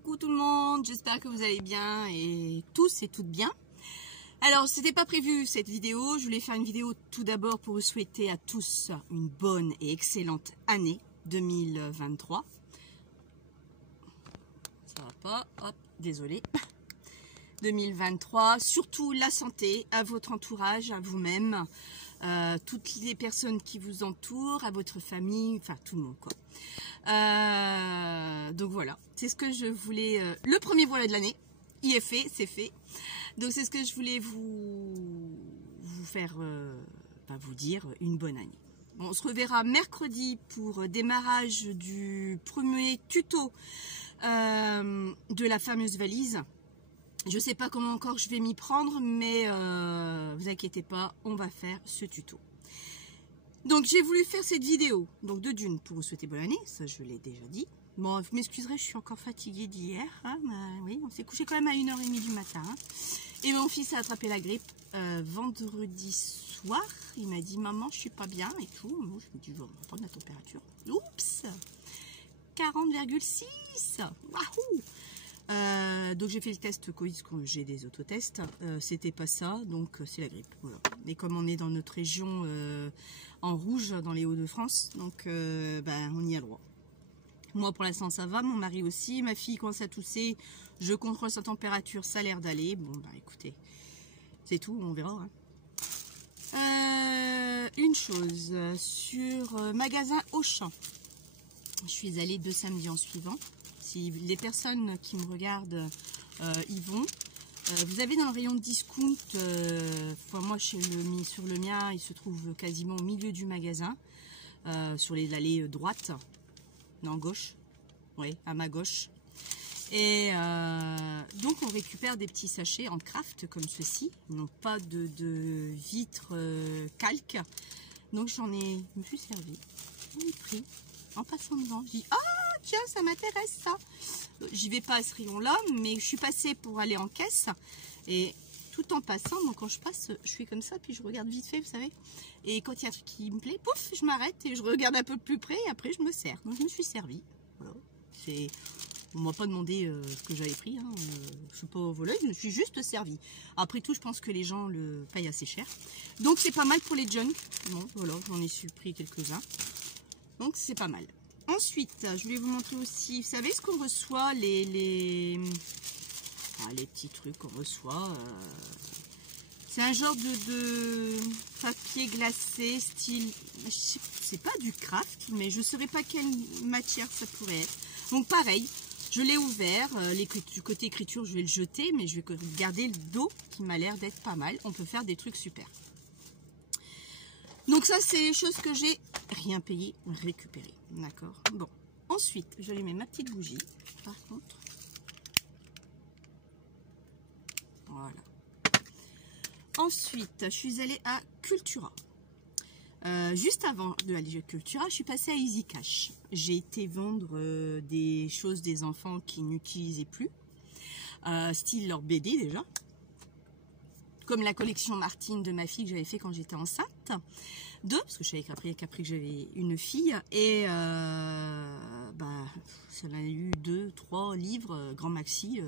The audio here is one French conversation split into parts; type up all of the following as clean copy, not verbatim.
coucou tout le monde, j'espère que vous allez bien et tous et toutes bien. Alors, c'était pas prévu cette vidéo, je voulais faire une vidéo tout d'abord pour vous souhaiter à tous une bonne et excellente année 2023. Ça va pas, hop, désolé. 2023, surtout la santé, à votre entourage, à vous-même, toutes les personnes qui vous entourent, à votre famille, enfin tout le monde quoi. Donc voilà, c'est ce que je voulais, le premier volet de l'année, il est fait, c'est fait. Donc c'est ce que je voulais vous faire, vous dire une bonne année. Bon, on se reverra mercredi pour démarrage du premier tuto de la fameuse valise. Je ne sais pas comment encore je vais m'y prendre, mais vous inquiétez pas, on va faire ce tuto. Donc j'ai voulu faire cette vidéo, donc de d'une pour vous souhaiter bonne année, ça je l'ai déjà dit. Bon, vous m'excuserez, je suis encore fatiguée d'hier, hein, oui, on s'est couché quand même à 1h30 du matin. Hein. Et mon fils a attrapé la grippe vendredi soir, il m'a dit maman je suis pas bien et tout. Moi, je me dis je vais prendre la température. Oups, 40,6, waouh. Donc j'ai fait le test Covid, j'ai des autotests, c'était pas ça, donc c'est la grippe. Voilà. Et comme on est dans notre région en rouge, dans les Hauts-de-France, donc on y a le droit. Moi pour l'instant ça va, mon mari aussi, ma fille commence à tousser, je contrôle sa température, ça a l'air d'aller. Bon écoutez, c'est tout, on verra. Hein. Une chose, sur magasin Auchan, je suis allée 2 samedis en suivant. Si les personnes qui me regardent y vont, vous avez dans le rayon de discount, moi sur le mien, il se trouve quasiment au milieu du magasin, sur l'allée droite, non gauche, oui à ma gauche. Et donc on récupère des petits sachets en craft comme ceci, ils n'ont pas de vitre calque, donc je me suis servi, j'en ai pris en passant devant, je dis ah tiens ça m'intéresse ça, j'y vais pas à ce rayon là mais je suis passée pour aller en caisse et tout en passant, donc quand je passe je suis comme ça puis je regarde vite fait vous savez, et quand il y a un truc qui me plaît, pouf je m'arrête et je regarde un peu plus près et après je me sers, donc je me suis servi, voilà. On m'a pas demandé ce que j'avais pris, hein. Je suis pas voleuse, je me suis juste servi. Après tout je pense que les gens le payent assez cher, donc c'est pas mal pour les jeunes. Bon voilà, j'en ai pris quelques-uns, donc c'est pas mal. Ensuite, je voulais vous montrer aussi, vous savez ce qu'on reçoit, les petits trucs qu'on reçoit. C'est un genre de papier glacé, style, c'est pas du craft, mais je ne saurais pas quelle matière ça pourrait être. Donc pareil, je l'ai ouvert, du côté écriture je vais le jeter, mais je vais garder le dos qui m'a l'air d'être pas mal. On peut faire des trucs super. Donc ça c'est les choses que j'ai rien payé, récupéré, d'accord. Bon, ensuite je lui mets ma petite bougie, par contre, voilà. Ensuite je suis allée à Cultura, juste avant de aller à Cultura je suis passée à Easy Cash. J'ai été vendre des choses des enfants qui n'utilisaient plus, style leur BD déjà, comme la collection Martine de ma fille que j'avais fait quand j'étais enceinte, parce que je savais qu'après que j'avais une fille, et ça en a eu 2, 3 livres, grand maxi,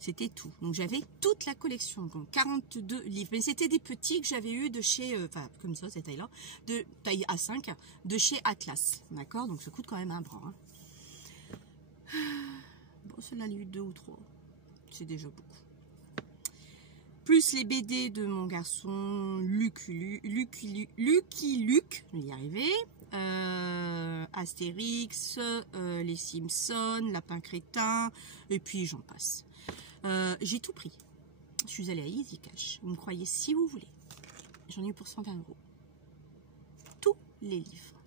c'était tout. Donc j'avais toute la collection, donc 42 livres, mais c'était des petits que j'avais eu de chez, comme ça, cette taille-là, de taille A5, de chez Atlas, d'accord, donc ça coûte quand même un bras. Hein. Bon, celle-là, il y a eu 2 ou 3, c'est déjà beaucoup. Plus les BD de mon garçon Lucky Luke, je vais y arriver, Astérix, les Simpsons, Lapin Crétin, et puis j'en passe. J'ai tout pris. Je suis allée à Easy Cash. Vous me croyez si vous voulez. J'en ai eu pour 120 €. Tous les livres.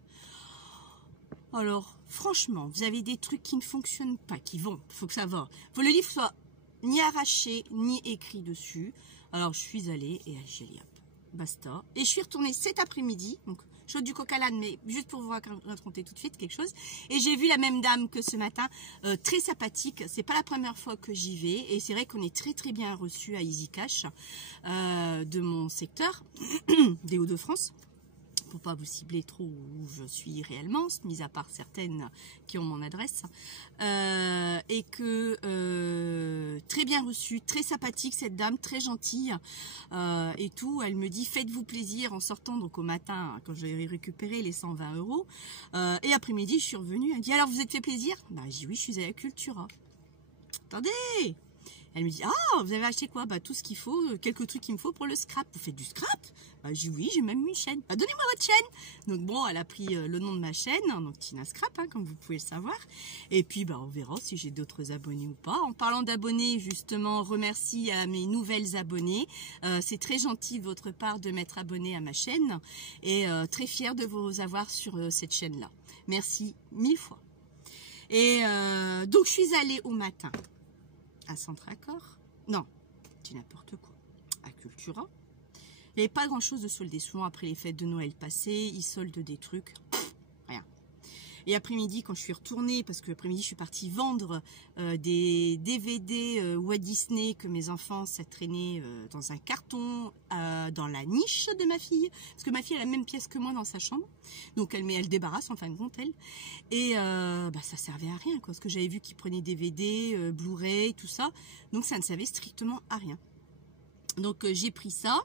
Alors, franchement, vous avez des trucs qui ne fonctionnent pas, qui vont. Il faut que ça va. Il faut que le livre soit ni arraché, ni écrit dessus. Alors, je suis allée et j'ai dit, hop, basta. Et je suis retournée cet après-midi. Donc, chaude du coq à l'âne, mais juste pour vous raconter tout de suite quelque chose. Et j'ai vu la même dame que ce matin, très sympathique. C'est pas la première fois que j'y vais. Et c'est vrai qu'on est très très bien reçu à Easy Cash de mon secteur, des Hauts-de-France. pour pas vous cibler trop où je suis réellement, mis à part certaines qui ont mon adresse, et que très bien reçue, très sympathique cette dame, très gentille et tout. Elle me dit faites-vous plaisir en sortant, donc au matin quand j'ai récupéré les 120 €, et après-midi je suis revenue, elle me dit alors vous êtes fait plaisir? Bah j'ai dit oui, je suis à la Cultura. Attendez, elle me dit ah vous avez acheté quoi? Bah tout ce qu'il faut, quelques trucs qu'il me faut pour le scrap. Vous faites du scrap? Bah j'ai dit oui, j'ai même une chaîne. Bah donnez-moi votre chaîne. Donc bon, elle a pris le nom de ma chaîne, donc Tina Scrap, hein, comme vous pouvez le savoir. Et puis bah on verra si j'ai d'autres abonnés ou pas. En parlant d'abonnés, justement, remercie à mes nouvelles abonnées. C'est très gentil de votre part de m'être abonné à ma chaîne et très fière de vous avoir sur cette chaîne-là. Merci 1000 fois. Et donc je suis allée au matin à Centre-Accord, non, c'est n'importe quoi, à Cultura. Il n'y avait pas grand chose de soldé. Souvent après les fêtes de Noël passées, ils soldent des trucs, rien. Et après-midi, quand je suis retournée, parce que l'après-midi je suis partie vendre des DVD Walt Disney que mes enfants s'est traîné dans un carton dans la niche de ma fille, parce que ma fille a la même pièce que moi dans sa chambre, donc elle débarrasse en fin de compte elle, et bah, ça servait à rien quoi, parce que j'avais vu qu'ils prenaient DVD, Blu-ray, tout ça, donc ça ne servait strictement à rien. Donc j'ai pris ça,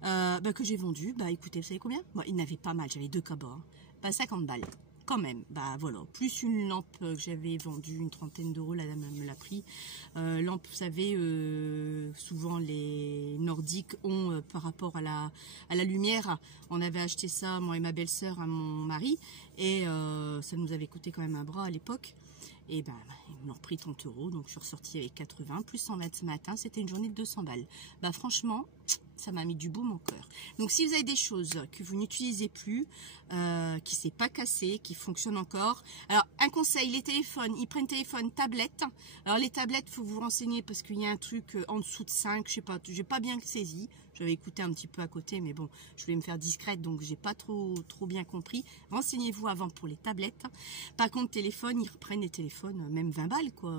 bah, que j'ai vendu, bah écoutez, vous savez combien? Bon, il n'avait pas mal, j'avais 2 cabas, hein. Bah 50 balles. Quand même, bah voilà, plus une lampe que j'avais vendue une 30aine d'euros, la dame me l'a pris. Lampe, vous savez, souvent les Nordiques ont par rapport à la lumière, on avait acheté ça, moi et ma belle-sœur, à mon mari, et ça nous avait coûté quand même un bras à l'époque. Et ben, ils m'ont repris 30 €, donc je suis ressortie avec 80, plus 120 ce matin, c'était une journée de 200 balles. Bah franchement, ça m'a mis du baume au cœur. Donc si vous avez des choses que vous n'utilisez plus, qui ne s'est pas cassé, qui fonctionnent encore. Alors un conseil, les téléphones, ils prennent téléphone, tablette. Alors les tablettes, il faut vous renseigner parce qu'il y a un truc en dessous de 5, je sais pas, j'ai pas bien saisi. J'avais écouté un petit peu à côté, mais bon, je voulais me faire discrète, donc j'ai pas trop bien compris. Renseignez-vous avant pour les tablettes. Par contre, téléphone, ils reprennent les téléphones, même 20 balles, quoi.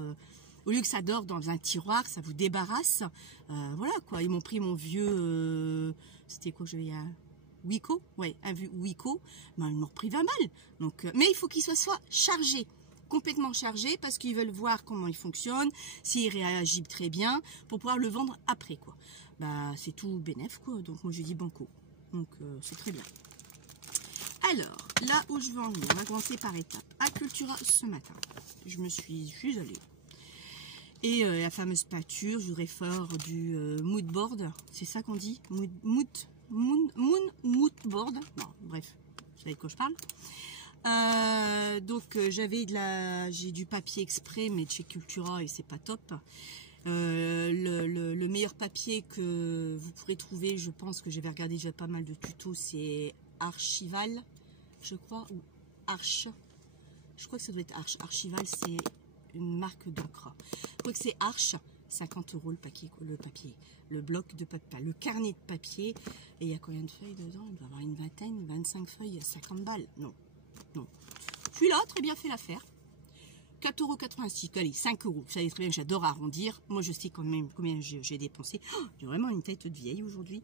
Au lieu que ça dort dans un tiroir, ça vous débarrasse. Voilà, quoi. Ils m'ont pris mon vieux... c'était quoi que j'avais? Un Wiko? Ouais, un vieux Wiko. Ben, ils m'ont repris 20 balles. Donc, mais il faut qu'il soit chargé. Complètement chargé, parce qu'ils veulent voir comment il fonctionne, s'il réagit très bien, pour pouvoir le vendre après, quoi. Bah, c'est tout bénef, quoi. Donc, moi, j'ai dit banco. Donc, c'est très bien. Alors, là où je veux en venir, on va commencer par étapes. À Cultura, ce matin, je suis allée. Et la fameuse peinture, je voudrais faire du mood board. C'est ça qu'on dit? Mood board. Non, bref, vous savez de quoi je parle. Donc j'ai du papier exprès, mais de chez Cultura, et c'est pas top. Le meilleur papier que vous pourrez trouver, je pense que j'avais regardé déjà pas mal de tutos, c'est Archival, je crois, ou Arch. Je crois que ça doit être Arch. Archival, c'est une marque d'encre. Je crois que c'est Arch. 50 € le papier, le bloc de papier, le carnet de papier. Et il y a combien de feuilles dedans? Il doit y avoir une vingtaine, 25 feuilles, 50 balles. Non, non. Celui-là, très bien fait l'affaire. 4,86 €, allez, 5 €. Vous savez très bien que j'adore arrondir. Moi, je sais quand même combien j'ai dépensé. Oh, j'ai vraiment une tête de vieille aujourd'hui.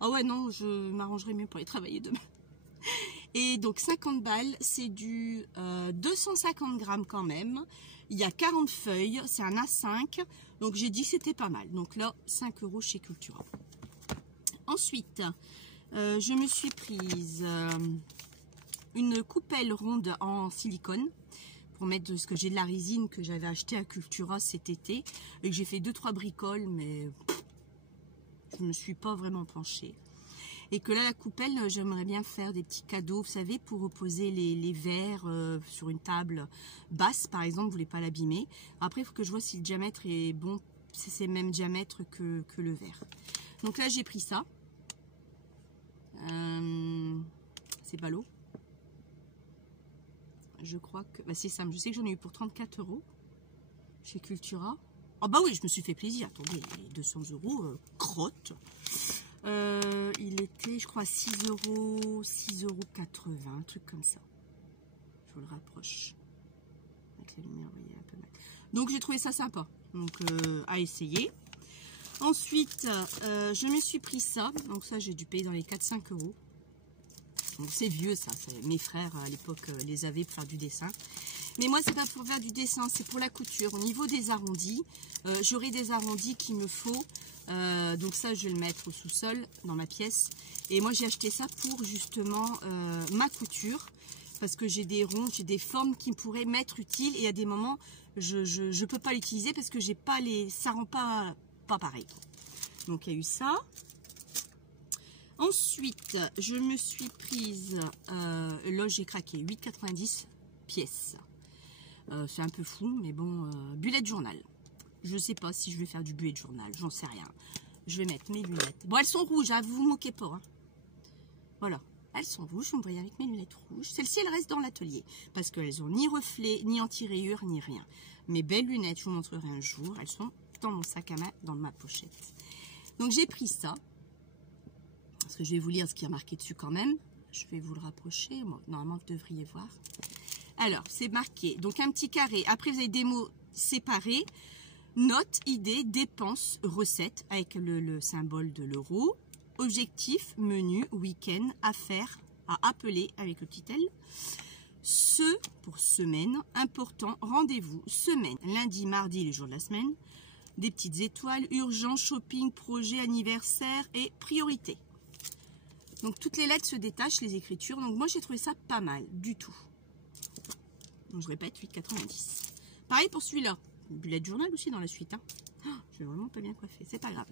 Ah ouais, non, je m'arrangerai mieux pour aller travailler demain. Et donc 50 balles, c'est du 250 grammes quand même. Il y a 40 feuilles, c'est un A5. Donc j'ai dit que c'était pas mal. Donc là, 5 € chez Cultura. Ensuite, je me suis prise une coupelle ronde en silicone pour mettre de ce que j'ai de la résine que j'avais acheté à Cultura cet été et que j'ai fait 2-3 bricoles, mais je ne me suis pas vraiment penchée. Et que là, la coupelle, j'aimerais bien faire des petits cadeaux, vous savez, pour reposer les verres sur une table basse, par exemple, vous voulez pas l'abîmer. Après, il faut que je vois si le diamètre est bon, si c'est le même diamètre que le verre. Donc là, j'ai pris ça. C'est ballot. Je crois que... Bah, c'est simple, je sais que j'en ai eu pour 34 € chez Cultura. Ah bah oui, je me suis fait plaisir. Attendez, 200 €, crotte. Il était, je crois, 6 €, 6,80 €, un truc comme ça. Je vous le rapproche. Avec la lumière, vous voyez, un peu mal. Donc, j'ai trouvé ça sympa. Donc, à essayer. Ensuite, je me suis pris ça. Donc, ça, j'ai dû payer dans les 4-5 €. Donc c'est vieux ça, mes frères à l'époque les avaient pour faire du dessin. Mais moi c'est pas pour faire du dessin, c'est pour la couture. Au niveau des arrondis, j'aurai des arrondis qu'il me faut. Donc ça je vais le mettre au sous-sol dans ma pièce. Et moi j'ai acheté ça pour justement ma couture. Parce que j'ai des ronds, j'ai des formes qui me pourraient m'être utiles. Et à des moments je peux pas l'utiliser parce que j'ai pas les, ça rend pas pareil. Donc il y a eu ça. Ensuite, je me suis prise, là j'ai craqué, 8,90 pièces. C'est un peu fou, mais bon, bullet journal. Je sais pas si je vais faire du bullet journal, j'en sais rien. Je vais mettre mes lunettes. Bon, elles sont rouges, hein, vous vous moquez pas. Hein. Voilà, elles sont rouges, vous me voyez avec mes lunettes rouges. Celles-ci, elles restent dans l'atelier, parce qu'elles ont ni reflet, ni anti-rayures, ni rien. Mes belles lunettes, je vous montrerai un jour, elles sont dans mon sac à main, dans ma pochette. Donc j'ai pris ça. Parce que je vais vous lire ce qui a marqué dessus quand même. Je vais vous le rapprocher. Bon, normalement, vous devriez voir. Alors, c'est marqué. Donc, un petit carré. Après, vous avez des mots séparés. Notes, idées, dépenses, recettes avec le symbole de l'euro. Objectif, menu, week-end, affaires, à appeler avec le petit L. Ce, pour semaine, important, rendez-vous, semaine, lundi, mardi, les jours de la semaine. Des petites étoiles, urgent, shopping, projet, anniversaire et priorité. Donc toutes les lettres se détachent, les écritures. Donc moi j'ai trouvé ça pas mal du tout. Donc je répète, 8,90. Pareil pour celui-là. Bullet journal aussi dans la suite. Hein. Oh, je vais vraiment pas bien coiffer, c'est pas grave.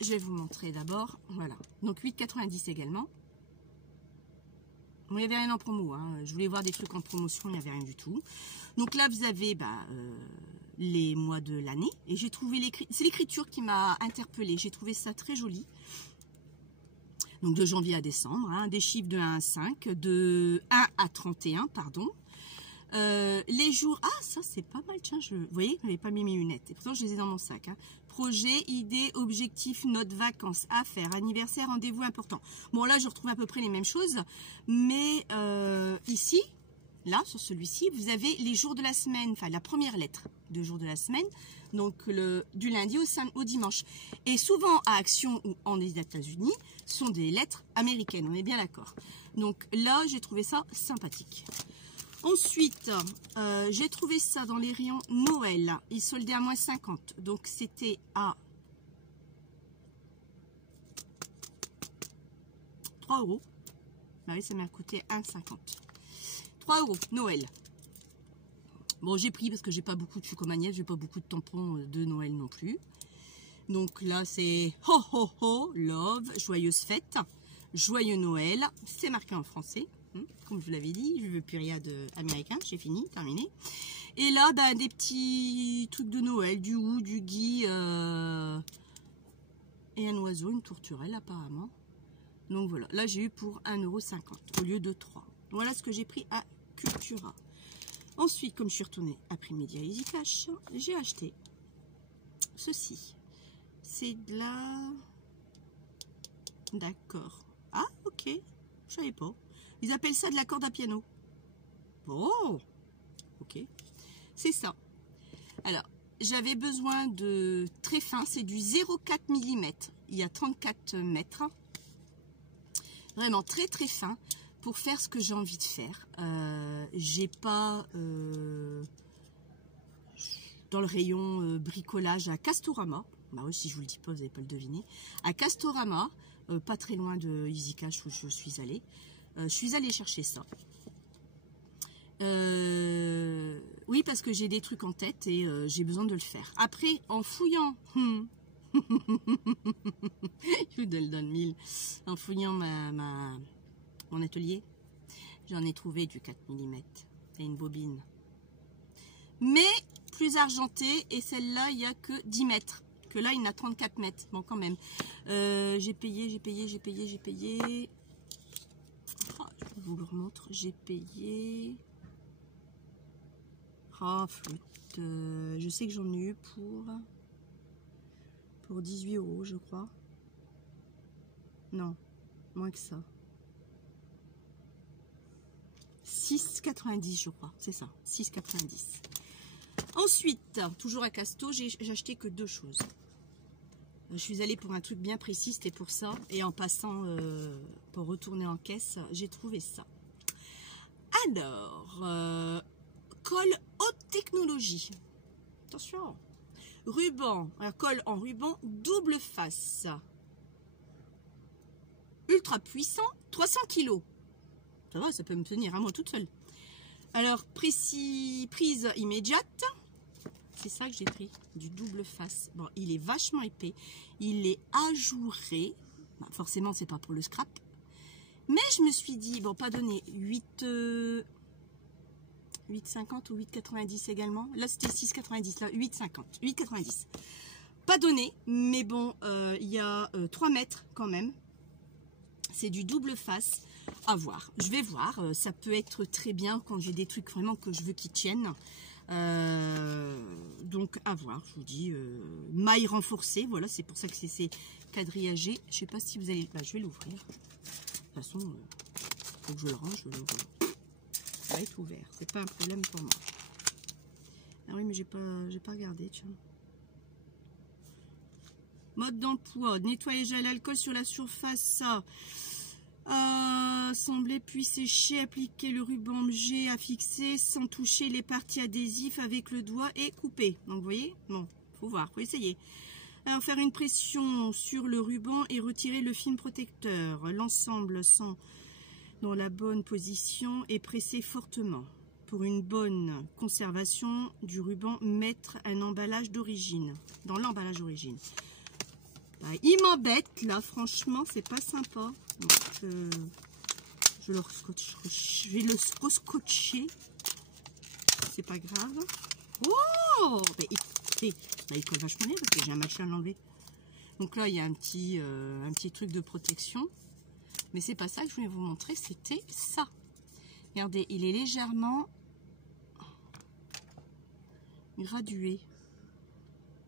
Je vais vous montrer d'abord. Voilà. Donc 8,90 également. Bon, il n'y avait rien en promo. Hein. Je voulais voir des trucs en promotion, il n'y avait rien du tout. Donc là vous avez les mois de l'année. Et j'ai trouvé l'écriture. C'est l'écriture qui m'a interpellée. J'ai trouvé ça très joli. Donc de janvier à décembre, hein, des chiffres de 1 à 5, de 1 à 31, pardon. Les jours, ah ça c'est pas mal, tiens, vous voyez, je n'avais pas mis mes lunettes, et pourtant je les ai dans mon sac. Hein. Projet, idées, objectifs, notes, vacances, affaires, anniversaire, rendez-vous important. Bon là je retrouve à peu près les mêmes choses, mais ici, là sur celui-ci, vous avez les jours de la semaine, enfin la première lettre de jour de la semaine, donc du lundi au dimanche. Et souvent à Action ou en États-Unis, sont des lettres américaines, on est bien d'accord. Donc là, j'ai trouvé ça sympathique. Ensuite, j'ai trouvé ça dans les rayons Noël. Ils soldaient à moins 50. Donc c'était à 3 €. Bah oui, ça m'a coûté 1,50. 3 € Noël. Bon, j'ai pris parce que j'ai pas beaucoup de choco Agnès, j'ai pas beaucoup de tampons de Noël non plus. Donc là, c'est ho ho ho, love, joyeuse fête, joyeux Noël. C'est marqué en français, comme je vous l'avais dit. Je veux plus rien d'américain, j'ai fini, terminé. Et là, bah, des petits trucs de Noël, du hou, du gui, et un oiseau, une tourterelle apparemment. Donc voilà, là j'ai eu pour 1,50 € au lieu de 3. Voilà ce que j'ai pris à Cultura. Ensuite, comme je suis retournée après Media Easy Cash, j'ai acheté ceci. C'est de la... D'accord. Ah, ok. Je savais pas. Ils appellent ça de la corde à piano. Oh, ok. C'est ça. Alors, j'avais besoin de très fin. C'est du 0,4 mm. Il y a 34 mètres. Vraiment très très fin. Pour faire ce que j'ai envie de faire. J'ai pas dans le rayon bricolage à Castorama. Bah oui, si je vous le dis pas, vous n'allez pas le deviner. À Castorama, pas très loin de Easy Cash où je suis allée. Je suis allée chercher ça. Oui, parce que j'ai des trucs en tête et j'ai besoin de le faire. Après, en fouillant, je vous donne 1000. En fouillant mon atelier, j'en ai trouvé du 4 mm et une bobine. Mais plus argentée, et celle-là, il n'y a que 10 mètres. Que là, il y en a 34 mètres. Bon, quand même. J'ai payé. Oh, je vous le remontre. J'ai payé. Ah, flûte. Je sais que j'en ai eu pour 18 €, je crois. Non, moins que ça. 6,90 € je crois, c'est ça, 6,90 €. Ensuite, toujours à Casto, j'ai acheté que deux choses. Je suis allée pour un truc bien précis, c'était pour ça. Et en passant, pour retourner en caisse, j'ai trouvé ça. Alors, colle haute technologie. Attention. Ruban, colle en ruban double face. Ultra puissant, 300 kg. Ça va, ça peut me tenir à moi toute seule. Alors, prise immédiate. C'est ça que j'ai pris, du double face. Bon, il est vachement épais. Il est ajouré. Bah, forcément, c'est pas pour le scrap. Mais je me suis dit, bon, pas donné 8,50 ou 8,90 également. Là, c'était 6,90. Là, 8,50. 8,90. Pas donné, mais bon, il y a 3 mètres quand même. C'est du double face. À voir. Je vais voir. Ça peut être très bien quand j'ai des trucs vraiment que je veux qu'ils tiennent. Donc à voir. Je vous dis maille renforcée. Voilà, c'est pour ça que c'est quadrillagé. Je sais pas si vous allez. Bah, je vais l'ouvrir. De toute façon, faut que je le range. Je vais l'ouvrir. Ça va être ouvert. C'est pas un problème pour moi. Ah oui, mais j'ai pas regardé. Tiens. Mode d'emploi, nettoyage à l'alcool sur la surface, ça. Assembler puis sécher, appliquer le ruban G à fixer sans toucher les parties adhésives avec le doigt et couper. Donc vous voyez, bon, faut voir, faut essayer. Alors faire une pression sur le ruban et retirer le film protecteur. L'ensemble sont dans la bonne position et presser fortement. Pour une bonne conservation du ruban, mettre un emballage d'origine. Dans l'emballage d'origine. Bah, il m'embête là, franchement, c'est pas sympa. Donc, je vais le scotcher. C'est pas grave. Oh, mais écoutez, il colle vachement bien parce que j'ai un machin à l'enlever. Donc là, il y a un petit truc de protection. Mais c'est pas ça que je voulais vous montrer, c'était ça. Regardez, il est légèrement gradué.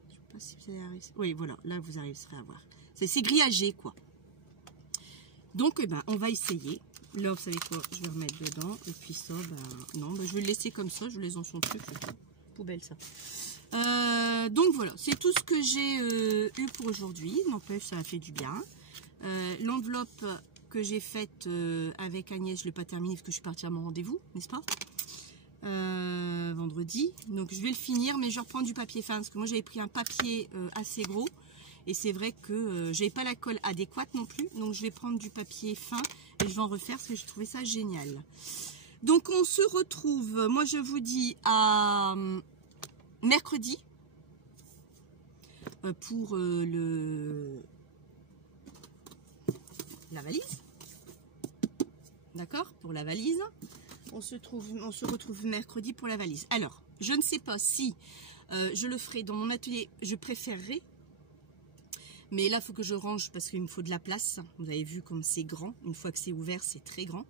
Je sais pas si vous allez arriver. Oui, voilà, là vous arriverez à voir. C'est grillagé, quoi. Donc, eh ben, on va essayer. Là, vous savez quoi, je vais remettre dedans. Et puis ça, ben, non, ben, je vais le laisser comme ça. Je les en son truc. Poubelle, ça. Donc, voilà, c'est tout ce que j'ai eu pour aujourd'hui. Donc, ça a fait du bien. L'enveloppe que j'ai faite avec Agnès, je ne l'ai pas terminée parce que je suis partie à mon rendez-vous, n'est-ce pas? Vendredi. Donc, je vais le finir, mais je reprends du papier fin parce que moi, j'avais pris un papier assez gros. Et c'est vrai que j'avais pas la colle adéquate non plus. Donc je vais prendre du papier fin et je vais en refaire parce que je trouvais ça génial. Donc on se retrouve, moi je vous dis à mercredi pour la valise. D'accord? Pour la valise. On se retrouve mercredi pour la valise. Alors, je ne sais pas si je le ferai dans mon atelier, je préférerais. Mais là, il faut que je range parce qu'il me faut de la place. Vous avez vu comme c'est grand. Une fois que c'est ouvert, c'est très grand.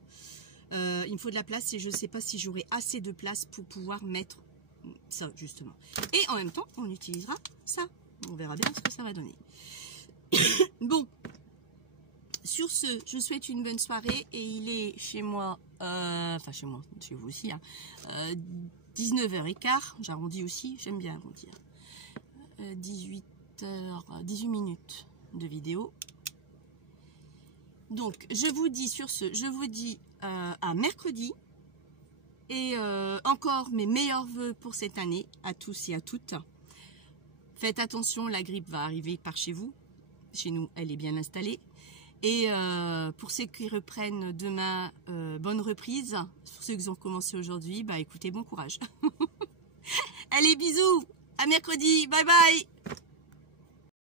Il me faut de la place et je ne sais pas si j'aurai assez de place pour pouvoir mettre ça, justement. Et en même temps, on utilisera ça. On verra bien ce que ça va donner. Bon. Sur ce, je vous souhaite une bonne soirée. Et il est chez moi, enfin chez moi, chez vous aussi, hein, 19h15. J'arrondis aussi, j'aime bien arrondir. 18 minutes de vidéo. Donc je vous dis sur ce, je vous dis à mercredi et encore mes meilleurs vœux pour cette année à tous et à toutes. Faites attention, la grippe va arriver par chez vous. Chez nous, elle est bien installée. Et pour ceux qui reprennent demain, bonne reprise. Pour ceux qui ont commencé aujourd'hui, bah écoutez, bon courage. Allez, bisous, à mercredi, bye bye.